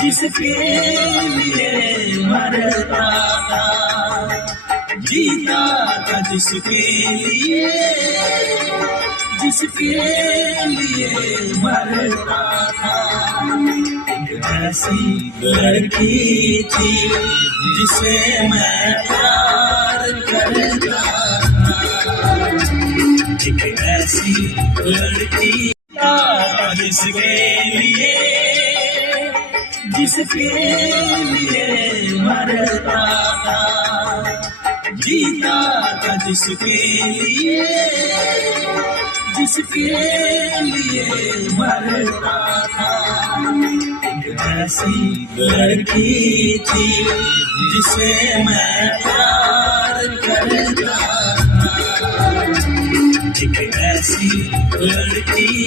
जिसके लिए मरता था, जीता था जिसके लिए मरता था। एक ऐसी लड़की थी जिसे मैं प्यार करता था, एक ऐसी लड़की जिसके लिए मरता था, जीता था जिसके लिए मरता था। एक ऐसी लड़की थी जिसे मैं प्यार करता था, एक ऐसी लड़की